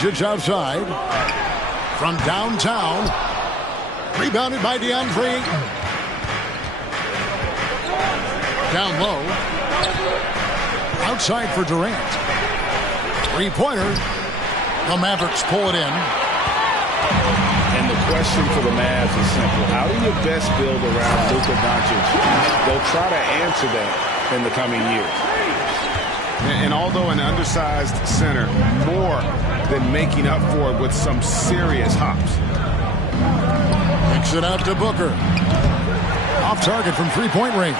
Doncic outside. From downtown. Rebounded by DeAndre Ayton. Down low. Outside for Durant. Three-pointer. The Mavericks pull it in. And the question for the Mavs is simple. How do you best build around Luka Doncic? They'll try to answer that in the coming years. And although an undersized center, more than making up for it with some serious hops. Kicks it out to Booker. Off target from three-point range.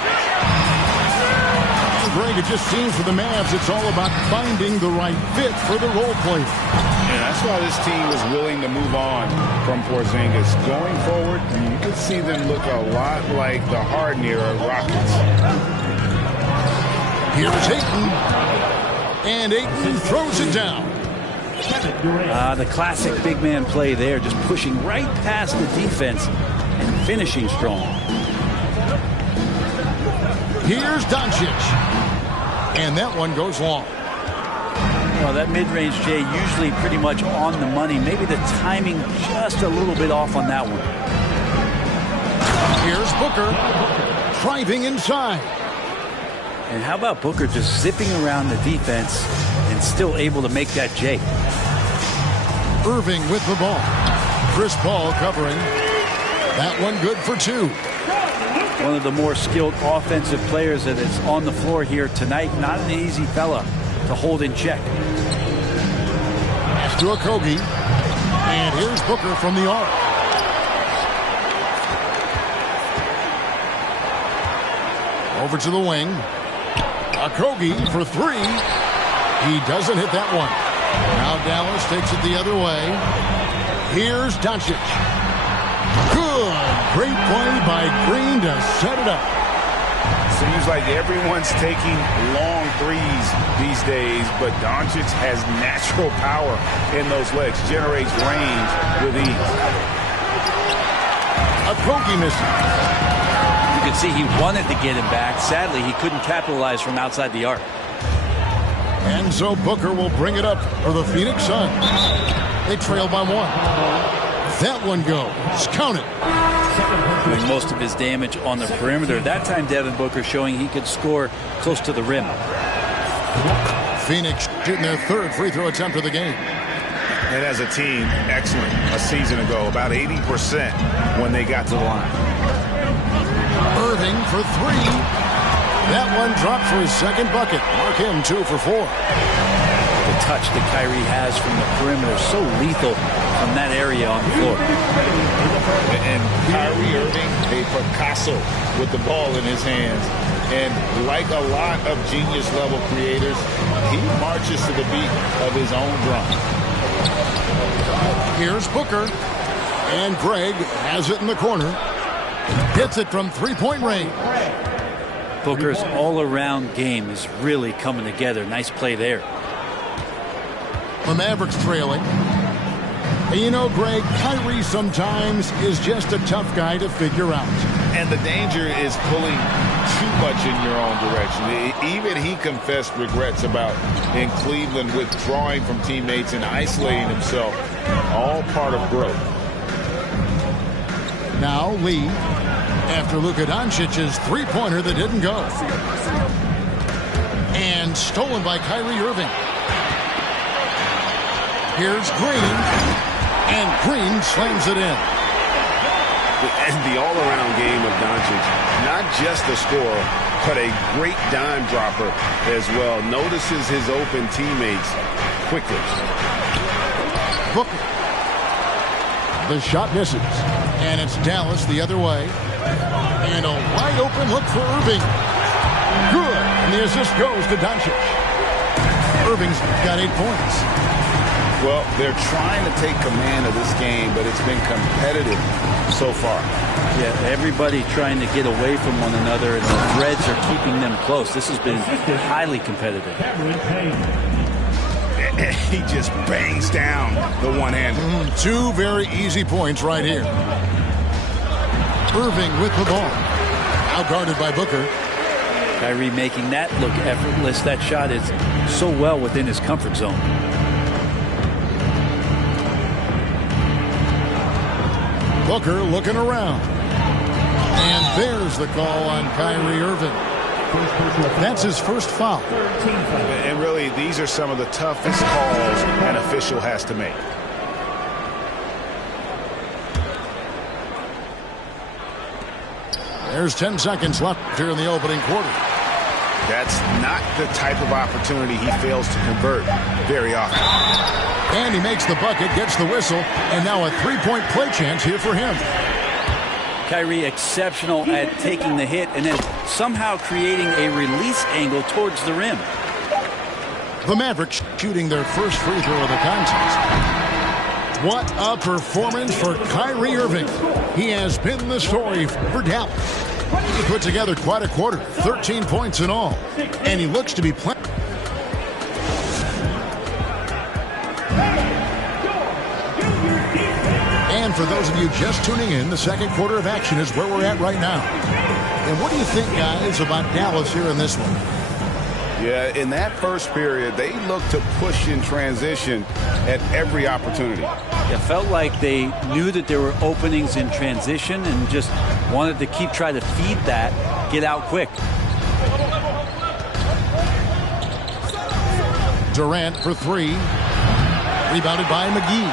Greg, it just seems for the Mavs it's all about finding the right fit for the role player. And that's why this team was willing to move on from Porzingis. Going forward, you can see them look a lot like the Harden era Rockets. Here's Ayton. And Ayton throws it down. The classic big man play there, just pushing right past the defense and finishing strong. Here's Doncic. And that one goes long. Well, that mid-range, Jay, usually pretty much on the money. Maybe the timing just a little bit off on that one. Here's Booker. Driving inside. And how about Booker just zipping around the defense and still able to make that Jay? Irving with the ball. Chris Paul covering. That one good for two. One of the more skilled offensive players that is on the floor here tonight. Not an easy fella to hold in check. Pass to Okogie. And here's Booker from the arc. Over to the wing. Okogie for three. He doesn't hit that one. Now Dallas takes it the other way. Here's Doncic. Good. Great play by Green to set it up. Seems like everyone's taking long threes these days, but Doncic has natural power in those legs. Generates range with ease. Okogie missing. You can see he wanted to get him back. Sadly, he couldn't capitalize from outside the arc. And so Booker will bring it up for the Phoenix Suns. They trail by one. That one goes. Count it. Doing most of his damage on the perimeter. That time, Devin Booker showing he could score close to the rim. Phoenix shooting their third free throw attempt of the game. And as a team, excellent a season ago. About 80% when they got to the line. Irving for three. That one dropped for his second bucket. Mark him 2 for 4. The touch that Kyrie has from the perimeter, so lethal from that area on the floor. And Kyrie Irving, a Picasso with the ball in his hands. And like a lot of genius-level creators, he marches to the beat of his own drum. Here's Booker. And Greg has it in the corner. Hits it from three-point range. Booker's all-around game is really coming together. Nice play there. The Mavericks trailing. And you know, Greg, Kyrie sometimes is just a tough guy to figure out. And the danger is pulling too much in your own direction. Even he confessed regrets about in Cleveland withdrawing from teammates and isolating himself. All part of growth. Now Lee, after Luka Doncic's three-pointer that didn't go. And stolen by Kyrie Irving. Here's Green. And Green slams it in. And the all-around game of Doncic, not just a scorer, but a great dime dropper as well. Notices his open teammates quickly. Booker. The shot misses. And it's Dallas the other way. And a wide open look for Irving. Good. And the assist goes to Doncic. Irving's got 8 points. Well, they're trying to take command of this game, but it's been competitive so far. Yeah, everybody trying to get away from one another, and the threads are keeping them close. This has been highly competitive. He just bangs down the one-hander. 2 very easy points right here. Irving with the ball. Outguarded by Booker. Kyrie making that look effortless. That shot is so well within his comfort zone. Booker looking around. And there's the call on Kyrie Irving. That's his first foul. And really, these are some of the toughest calls an official has to make. There's 10 seconds left here in the opening quarter. That's not the type of opportunity he fails to convert very often. And he makes the bucket, gets the whistle, and now a three-point play chance here for him. Kyrie exceptional at taking the hit and then somehow creating a release angle towards the rim. The Mavericks shooting their first free throw of the contest. What a performance for Kyrie Irving. He has been the story for Dallas. He put together quite a quarter, 13 points in all, and he looks to be playing. And for those of you just tuning in, the second quarter of action is where we're at right now. And what do you think, guys, about Dallas here in this one? Yeah, in that first period, they looked to push in transition at every opportunity. It felt like they knew that there were openings in transition and just wanted to keep trying to feed that, get out quick. Durant for three. Rebounded by McGee.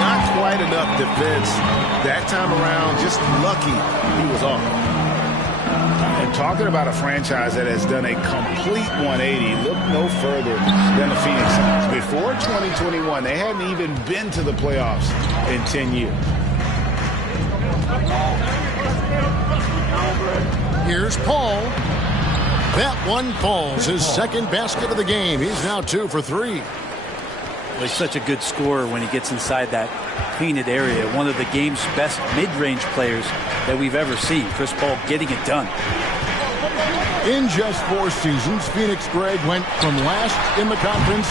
Not quite enough defense that time around. Just lucky he was off. And talking about a franchise that has done a complete 180, look no further than the Phoenix Suns. Before 2021, they hadn't even been to the playoffs in 10 years. Here's Paul. That one falls. His second basket of the game. He's now 2 for 3. Well, he's such a good scorer when he gets inside that painted area. One of the game's best mid-range players that we've ever seen. Chris Paul getting it done. In just 4 seasons, Phoenix, Greg, went from last in the conference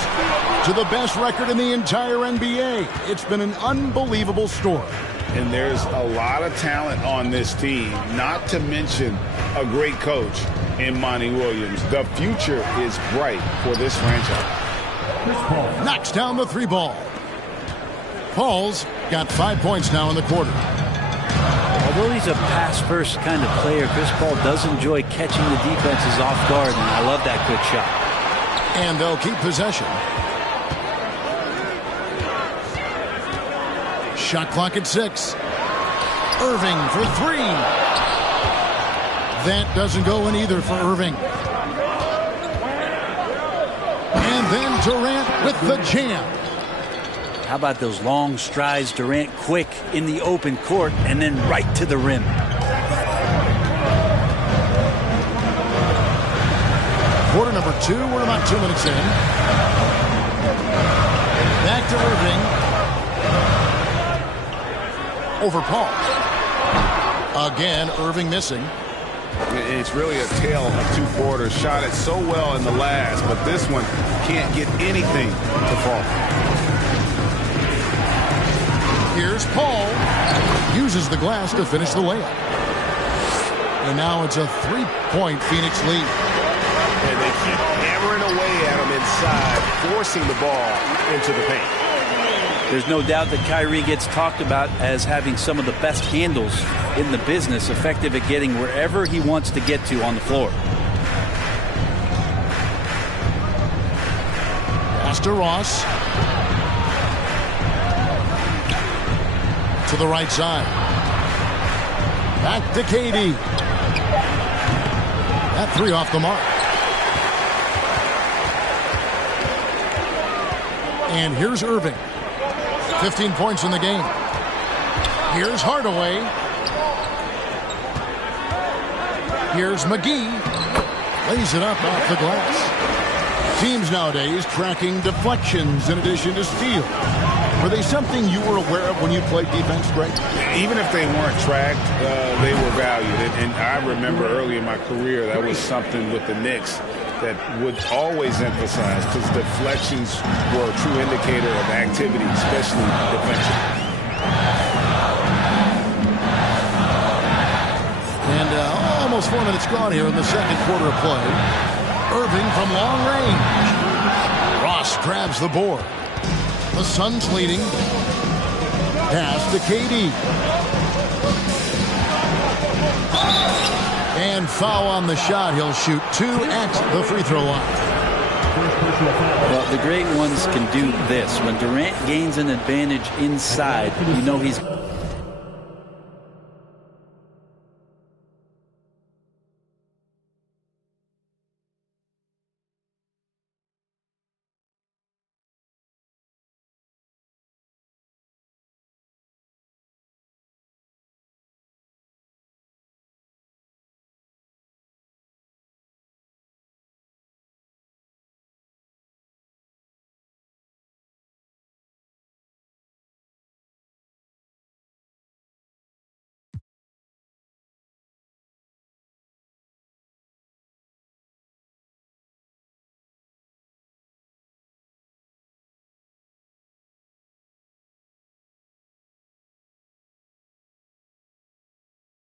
to the best record in the entire NBA. It's been an unbelievable story. And there's a lot of talent on this team, not to mention a great coach in Monty Williams. The future is bright for this franchise. Knocks down the 3 ball. Paul's got 5 points now in the quarter. Although he's a pass-first kind of player, Chris Paul does enjoy catching the defenses off guard, and I love that quick shot. And they'll keep possession. Shot clock at 6. Irving for 3. That doesn't go in either for Irving. And then Durant with the jam. How about those long strides, Durant quick in the open court and then right to the rim. Quarter number 2, we're about 2 minutes in. Back to Irving. Over Paul. Again, Irving missing. It's really a tale of 2 quarters. Shot it so well in the last, but this one can't get anything to fall. Here's Paul. Uses the glass to finish the layup. And now it's a 3-point Phoenix lead. And they keep hammering away at him inside, forcing the ball into the paint. There's no doubt that Kyrie gets talked about as having some of the best handles in the business, effective at getting wherever he wants to get to on the floor. Pass to Ross. To the right side. Back to KD. That 3 off the mark. And here's Irving. 15 points in the game. Here's Hardaway. Here's McGee. Lays it up off the glass. Teams nowadays tracking deflections in addition to steals. Were they something you were aware of when you played defense, Greg? Even if they weren't tracked, they were valued. And I remember early in my career, that was something with the Knicks that would always emphasize, because deflections were a true indicator of activity, especially defensively. And almost 4 minutes gone here in the second quarter of play. Irving from long range. Ross grabs the board. The Suns leading. Pass to KD. And foul on the shot. He'll shoot 2 at the free throw line. Well, the great ones can do this. When Durant gains an advantage inside, you know he's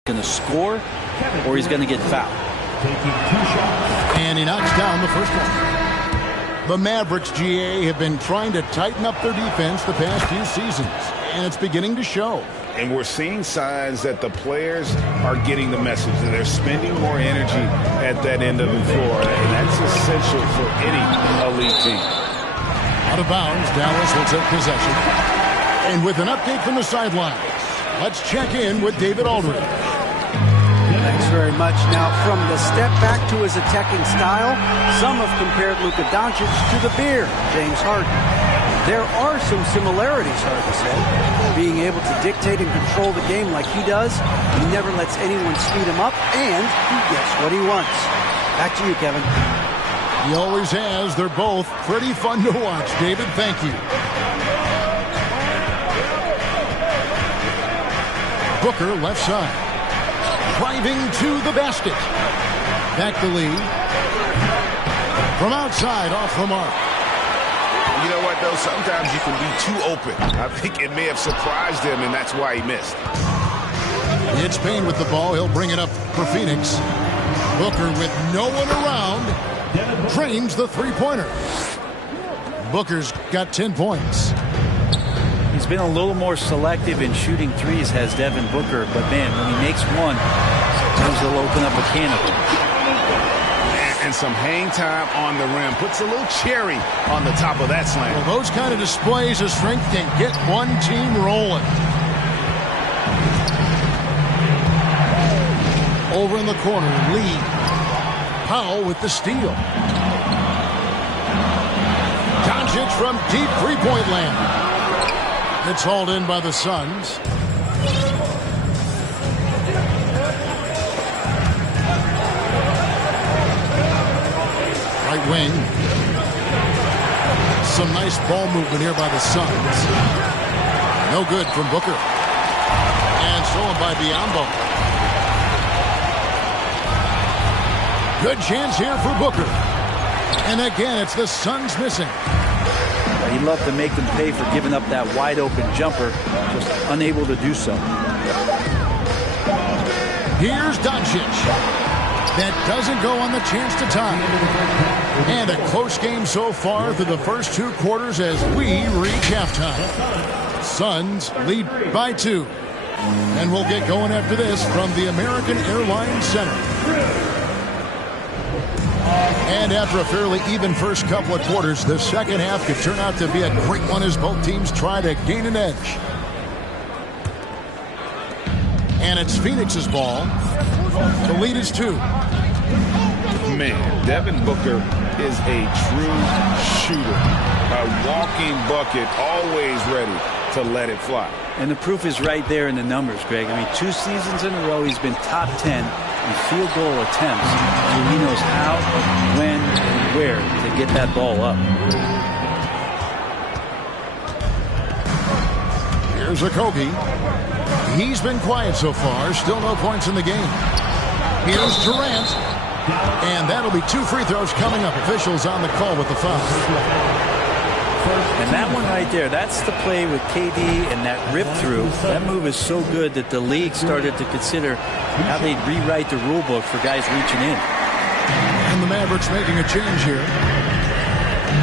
going to score or he's going to get fouled. And he knocks down the first one. The Mavericks, GA, have been trying to tighten up their defense the past few seasons, and it's beginning to show. And we're seeing signs that the players are getting the message, that they're spending more energy at that end of the floor, and that's essential for any elite team. Out of bounds, Dallas will take possession. And with an update from the sidelines, let's check in with David Aldridge. Thanks very much. Now, from the step back to his attacking style, some have compared Luka Doncic to the bear, James Harden. There are some similarities, Harden said. Being able to dictate and control the game like he does, he never lets anyone speed him up, and he gets what he wants. Back to you, Kevin. He always has. They're both pretty fun to watch. David, thank you. Booker, left side. Driving to the basket. Back the lead. From outside, off the mark. You know what, though? Sometimes you can be too open. I think it may have surprised him, and that's why he missed. It's Payne with the ball. He'll bring it up for Phoenix. Booker with no one around. Drains the three-pointer. Booker's got 10 points. He's been a little more selective in shooting threes, has Devin Booker, but man, when he makes one, sometimes he'll open up a can of them. And some hang time on the rim. Puts a little cherry on the top of that slam. Well, those kind of displays of strength can get one team rolling. Over in the corner, Lee. Powell with the steal. Doncic from deep three-point land. It's hauled in by the Suns. Right wing. Some nice ball movement here by the Suns. No good from Booker. And stolen by Biyombo. Good chance here for Booker. And again, it's the Suns missing. He'd love to make them pay for giving up that wide-open jumper, just unable to do so. Here's Doncic. That doesn't go on the chance to tie. And a close game so far through the first 2 quarters as we reach halftime. Suns lead by 2. And we'll get going after this from the American Airlines Center. And after a fairly even first couple of quarters, the second half could turn out to be a great one as both teams try to gain an edge. And it's Phoenix's ball. The lead is 2. Man, Devin Booker is a true shooter. A walking bucket, always ready to let it fly. And the proof is right there in the numbers, Greg. I mean, 2 seasons in a row, he's been top 10 in field goal attempts. So he knows how, when, and where to get that ball up. Here's Okogie. He's been quiet so far. Still no points in the game. Here's Durant. And that'll be 2 free throws coming up. Officials on the call with the foul. And that one right there, that's the play with KD and that rip through. That move is so good that the league started to consider how they'd rewrite the rule book for guys reaching in. And the Mavericks making a change here.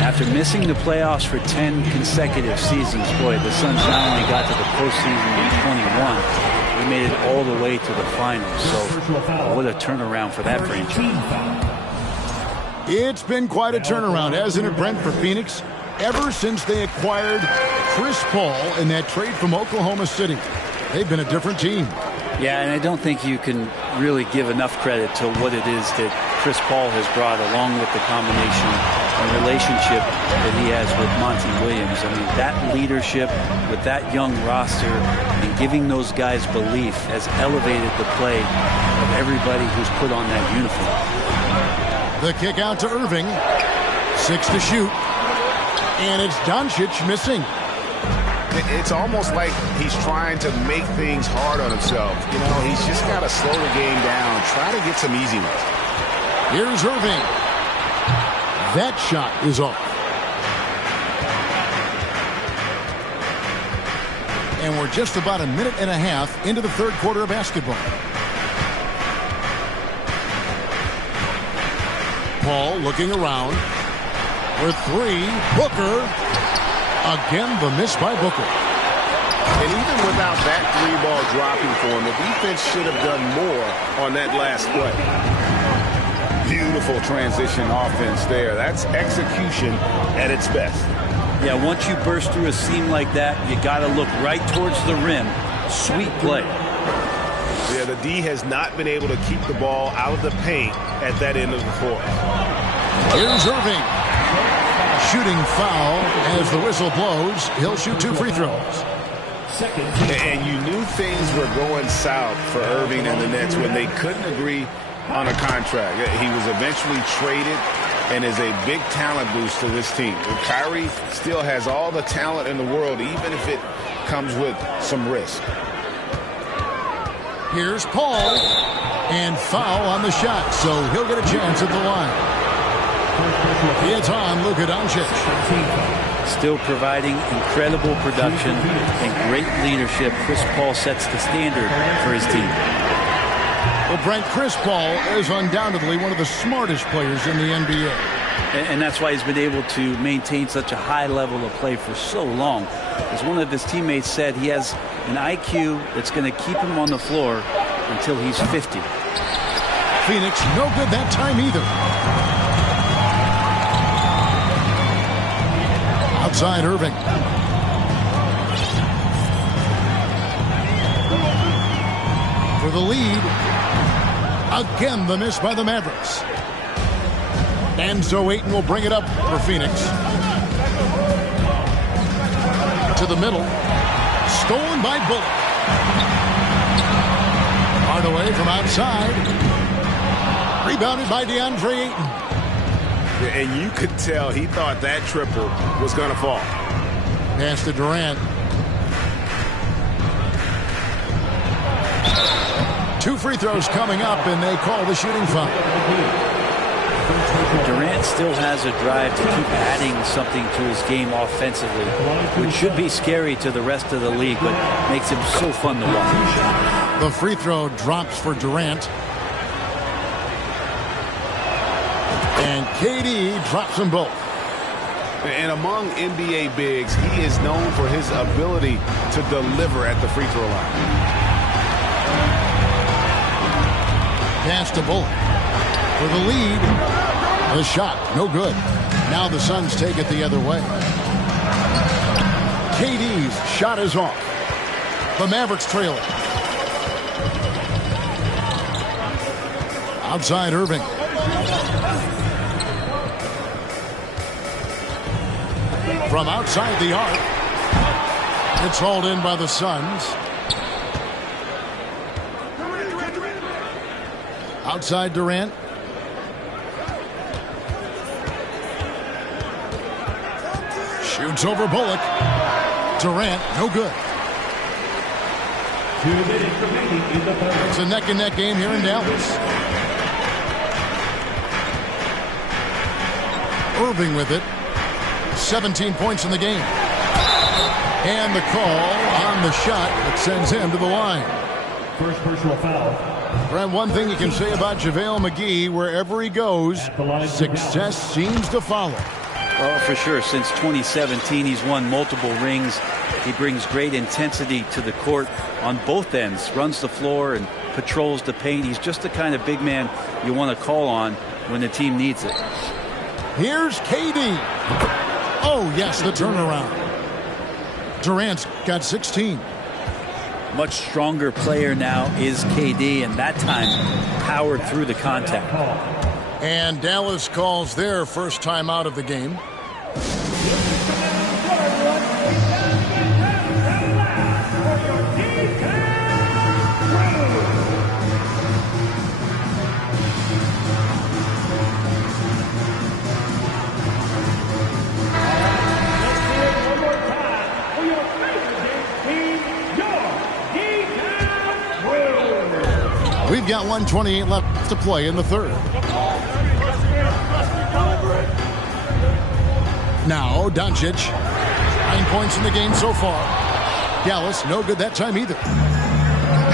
After missing the playoffs for 10 consecutive seasons, boy, the Suns not only got to the postseason in 21, they made it all the way to the finals. So what a turnaround for that franchise. It's been quite a turnaround, hasn't it, Brent, for Phoenix? Ever since they acquired Chris Paul in that trade from Oklahoma City, they've been a different team. Yeah, and I don't think you can really give enough credit to what it is that Chris Paul has brought, along with the combination and relationship that he has with Monty Williams. I mean, that leadership with that young roster and giving those guys belief has elevated the play of everybody who's put on that uniform. The kick out to Irving. 6 to shoot. And it's Doncic missing. It's almost like he's trying to make things hard on himself. You know, he's just got to slow the game down, try to get some easy ones. Here's Irving. That shot is off. And we're just about a minute and a half into the third quarter of basketball. Paul looking around. For 3, Booker. Again, the miss by Booker. And even without that 3-ball dropping for him, the defense should have done more on that last play. Beautiful transition offense there. That's execution at its best. Yeah, once you burst through a seam like that, you got to look right towards the rim. Sweet play. Yeah, the D has not been able to keep the ball out of the paint at that end of the floor. Here's Irving. Shooting foul as the whistle blows. He'll shoot 2 free throws. And you knew things were going south for Irving and the Nets when they couldn't agree on a contract. He was eventually traded and is a big talent boost to this team. Kyrie still has all the talent in the world, even if it comes with some risk. Here's Paul. And foul on the shot, so he'll get a chance at the line. It's on Luka Doncic. Still providing incredible production and great leadership. Chris Paul sets the standard for his team. Well, Brent, Chris Paul is undoubtedly one of the smartest players in the NBA. And that's why he's been able to maintain such a high level of play for so long. As one of his teammates said, he has an IQ that's going to keep him on the floor until he's 50. Phoenix, no good that time either. Outside Irving. For the lead. Again, the miss by the Mavericks. And so Ayton will bring it up for Phoenix. To the middle. Stolen by Bullock. Hardaway from outside. Rebounded by DeAndre Ayton. And you could tell he thought that triple was going to fall. Pass to Durant. 2 free throws coming up, and they call the shooting foul. Durant still has a drive to keep adding something to his game offensively, which should be scary to the rest of the league, but makes him so fun to watch. The free throw drops for Durant. And KD drops them both. And among NBA bigs, he is known for his ability to deliver at the free throw line. Pass to Bullock. For the lead. The shot, no good. Now the Suns take it the other way. KD's shot is off. The Mavericks trail it. Outside Irving. From outside the arc. It's hauled in by the Suns. Outside Durant. Shoots over Bullock. Durant, no good. It's a neck-and-neck game here in Dallas. Irving with it. 17 points in the game. And the call on the shot that sends him to the line. First personal foul. Brent, one thing you can say about JaVale McGee, wherever he goes, success seems to follow. Well, for sure. Since 2017, he's won multiple rings. He brings great intensity to the court on both ends, runs the floor and patrols the paint. He's just the kind of big man you want to call on when the team needs it. Here's KD. Oh, yes, the turnaround. Durant's got 16. Much stronger player now is KD, and that time powered through the contact. And Dallas calls their first time out of the game. We've got 1:28 left to play in the third. Now, Doncic. 9 points in the game so far. Dallas, no good that time either.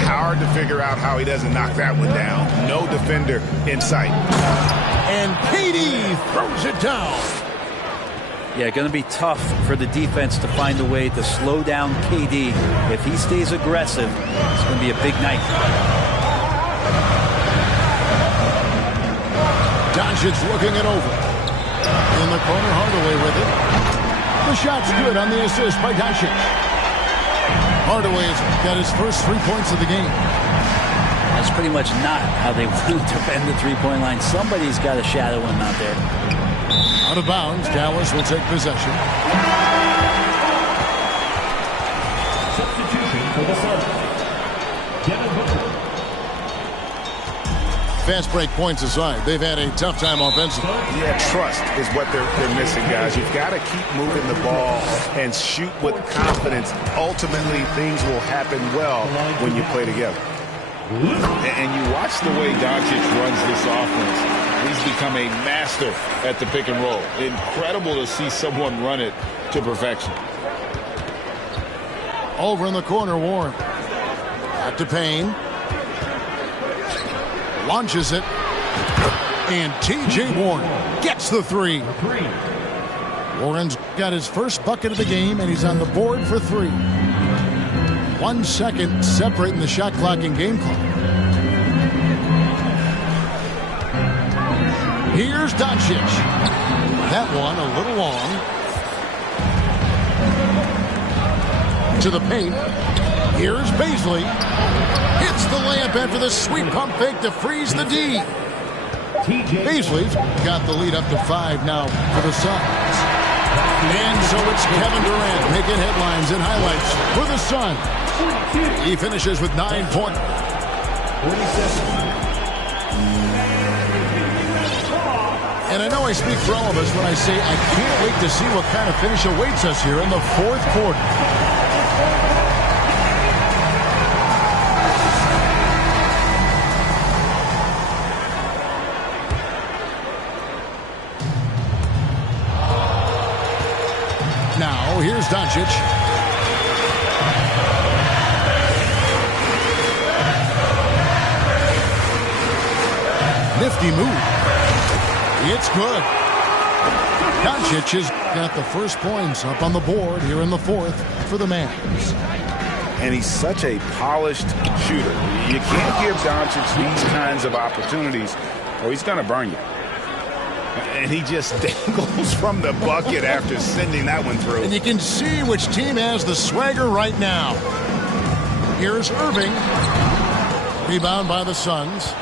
Hard to figure out how he doesn't knock that one down. No defender in sight. And KD throws it down. Yeah, going to be tough for the defense to find a way to slow down KD. If he stays aggressive, it's going to be a big night. Doncic looking it over. In the corner, Hardaway with it. The shot's good on the assist by Doncic. Hardaway's got his first 3 points of the game. That's pretty much not how they want to defend the three-point line. Somebody's got to shadow him out there. Out of bounds, Dallas will take possession. Substitution for the Suns. Devin Booker. Fast break points aside, they've had a tough time offensively. Yeah, trust is what they're missing, guys. You've got to keep moving the ball and shoot with confidence. Ultimately, things will happen well when you play together. And you watch the way Doncic runs this offense. He's become a master at the pick and roll. Incredible to see someone run it to perfection. Over in the corner, Warren. Back to Payne. Launches it. And T.J. Warren gets the three. Warren's got his first bucket of the game, and he's on the board for 3. 1 second separating the shot clock and game clock. Here's Doncic. That one a little long. To the paint. Here's Beasley. Hits the layup after the sweet pump fake to freeze the D. Beasley's got the lead up to 5 now for the Suns. And so it's Kevin Durant making headlines and highlights for the Suns. He finishes with 9 points. And I know I speak for all of us when I say I can't wait to see what kind of finish awaits us here in the fourth quarter. Now, here's Doncic. Nifty move. It's good. Doncic has got the first points up on the board here in the fourth for the Mavs. And he's such a polished shooter. You can't give Doncic these kinds of opportunities or he's going to burn you. And he just dangles from the bucket after sending that one through. And you can see which team has the swagger right now. Here's Irving. Rebound by the Suns.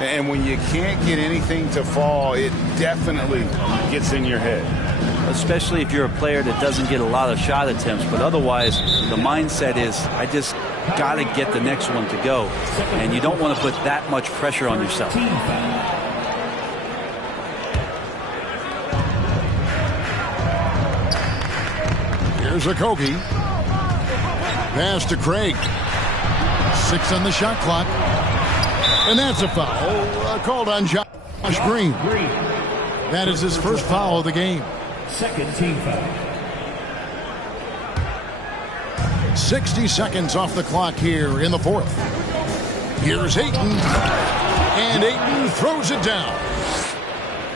And when you can't get anything to fall, it definitely gets in your head. Especially if you're a player that doesn't get a lot of shot attempts. But otherwise, the mindset is, I just got to get the next one to go. And you don't want to put that much pressure on yourself. Here's Okogie. Pass to Craig. 6 on the shot clock. And that's a foul called on Josh Green. That is his first foul of the game. Second team foul. 60 seconds off the clock here in the fourth. Here's Ayton. And Ayton throws it down.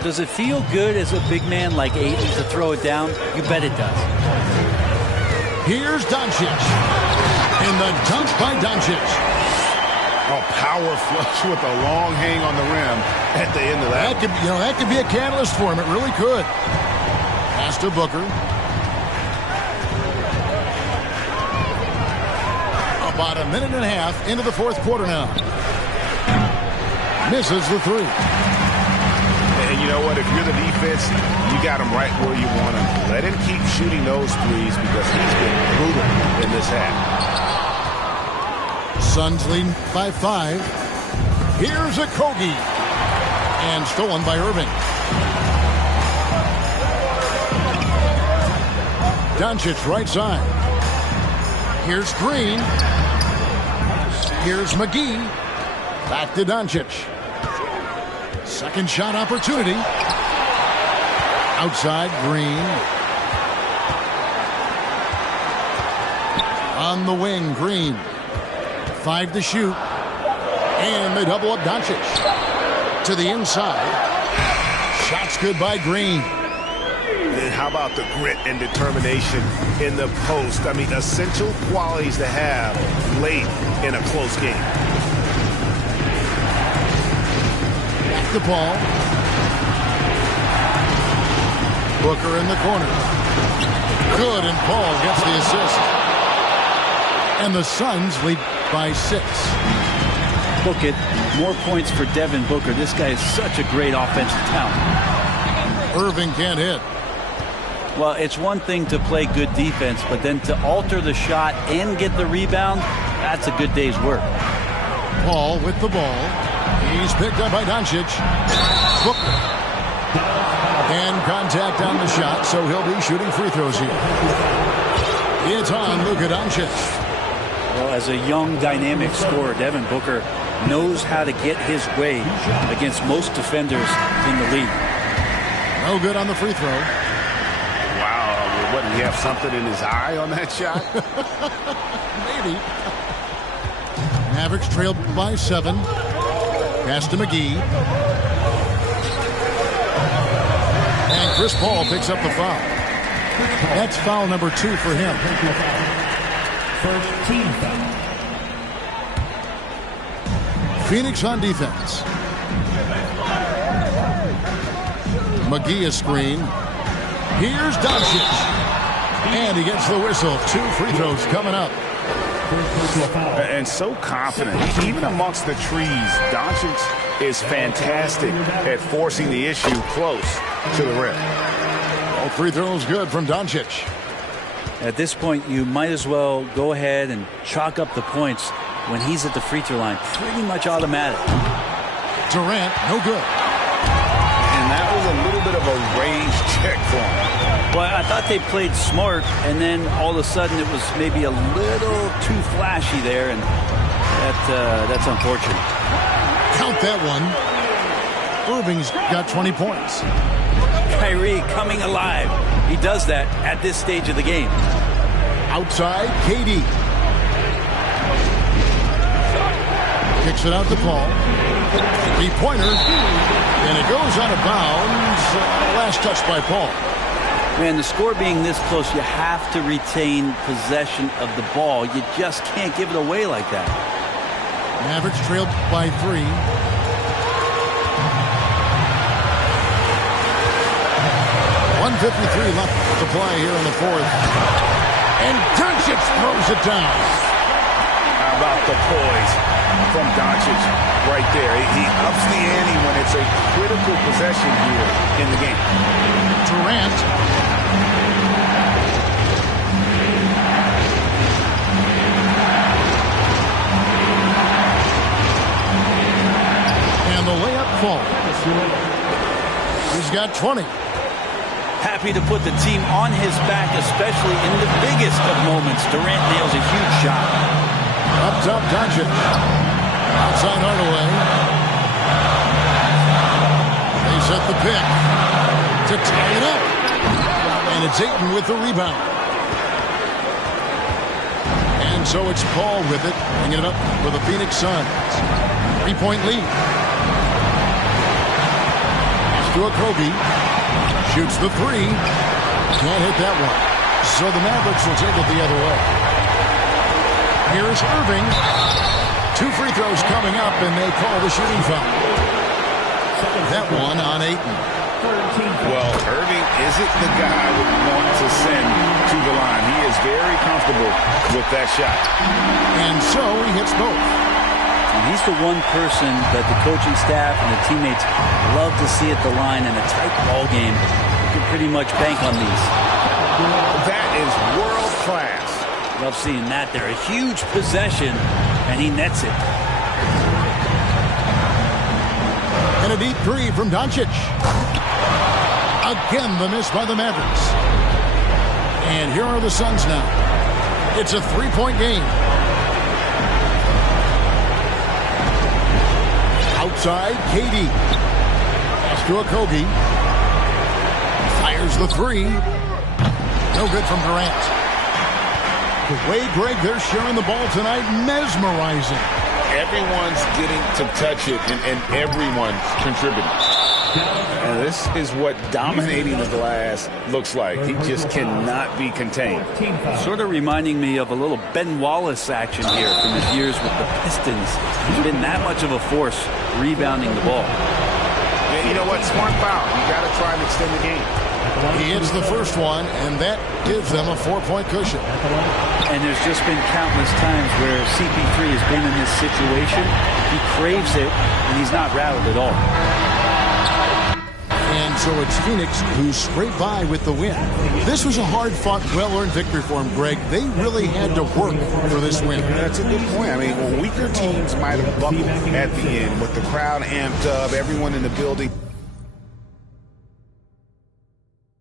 Does it feel good as a big man like Ayton to throw it down? You bet it does. Here's Doncic. And the dunk by Doncic. A power flush with a long hang on the rim at the end of that. That could be a catalyst for him. It really could. Pass to Booker. About a minute and a half into the fourth quarter now. Misses the three. And you know what? If you're the defense, you got him right where you want him. Let him keep shooting those threes because he's been brutal in this half. Suns lead by 5. Here's a Kogi. And stolen by Irving. Doncic right side. Here's Green. Here's McGee. Back to Doncic. Second shot opportunity. Outside Green. On the wing, Green. 5 to shoot. And they double up Doncic. To the inside. Shots good by Green. And how about the grit and determination in the post? I mean, essential qualities to have late in a close game. Back the ball. Booker in the corner. Good, and Paul gets the assist. And the Suns lead by 6. Book it. More points for Devin Booker. This guy is such a great offensive talent. Irving can't hit. Well, it's one thing to play good defense, but then to alter the shot and get the rebound, that's a good day's work. Paul with the ball. He's picked up by Doncic. Booker. And contact on the shot, so he'll be shooting free throws here. It's on Luka Doncic. Well, as a young, dynamic scorer, Devin Booker knows how to get his way against most defenders in the league. No good on the free throw. Wow, what, did he have something in his eye on that shot? Maybe. Mavericks trailed by 7. Pass to McGee. And Chris Paul picks up the foul. That's foul number 2 for him. First team foul. Phoenix on defense. McGee a screen. Here's Doncic. And he gets the whistle. 2 free throws coming up. And so confident. Even amongst the trees, Doncic is fantastic at forcing the issue close to the rim. All free throws good from Doncic. At this point, you might as well go ahead and chalk up the points when he's at the free throw line. Pretty much automatic. Durant, no good. And that was a little bit of a range check for him. Well, I thought they played smart, and then all of a sudden it was maybe a little too flashy there, and that's unfortunate. Count that one. Irving's got 20 points. Kyrie coming alive. He does that at this stage of the game. Outside, KD. Kicks it out to Paul. Three-pointer. And it goes out of bounds. Last touch by Paul. Man, the score being this close, you have to retain possession of the ball. You just can't give it away like that. Mavericks trailed by 3. .153 left to play here in the fourth. And Doncic throws it down. How about the poise from Doncic right there? He ups the ante when it's a critical possession here in the game. Durant. And the layup falls. He's got 20. Happy to put the team on his back, especially in the biggest of moments. Durant nails a huge shot. Up top, Doncic. Outside Hardaway. They set the pick to tie it up. And it's Ayton with the rebound. And so it's Paul with it, bringing it up for the Phoenix Suns. 3-point lead. to Okogie. Shoots the three. Can't hit that one. So the Mavericks will take it the other way. Here's Irving. 2 free throws coming up, and they call the shooting foul. That one on Ayton. Well, Irving isn't the guy I would want to send to the line. He is very comfortable with that shot. And so he hits both. And he's the one person that the coaching staff and the teammates love to see at the line in a tight ball game. You can pretty much bank on these. That is world class. Love seeing that there. A huge possession, and he nets it. And a deep three from Doncic. Again, the miss by the Mavericks. And here are the Suns now. It's a 3-point game. Outside, KD. Pass to Okogie. Fires the three. No good from Durant. The way, Greg, they're sharing the ball tonight, mesmerizing. Everyone's getting to touch it, and everyone's contributing. And this is what dominating the glass looks like. He just cannot be contained. Sort of reminding me of a little Ben Wallace action here from his years with the Pistons. He's been that much of a force rebounding the ball. And you know what? Smart foul. You got to try and extend the game. He hits the first one, and that gives them a 4-point cushion. And there's just been countless times where CP3 has been in this situation. He craves it, and he's not rattled at all. And so it's Phoenix who scraped by with the win. This was a hard-fought, well-earned victory for them, Greg. They really had to work for this win. That's a good point. I mean, weaker teams might have buckled at the end with the crowd amped up, everyone in the building.